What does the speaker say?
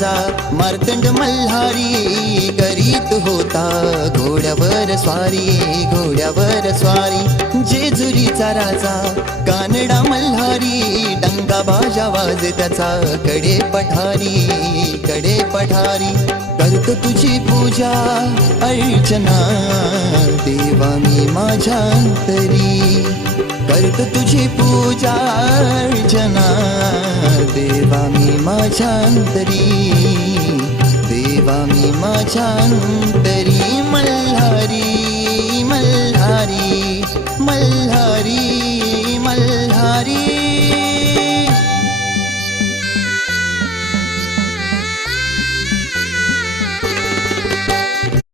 राजा मार्तंड मल्हारी करीत होता घोड्यावर स्वारी जेजुरीचा राजा कानडा मल्हारी डंका बाजा वाज त्याचा कडे पठारी करतो तुझी पूजा अर्चना देवा मी माझ्या अंतरी करतो तुझी पूजा अर्चना देवा मी माझ्या अंतरी देवा मी माझ्या अंतरी मल्हारी मल्हारी मल्हारी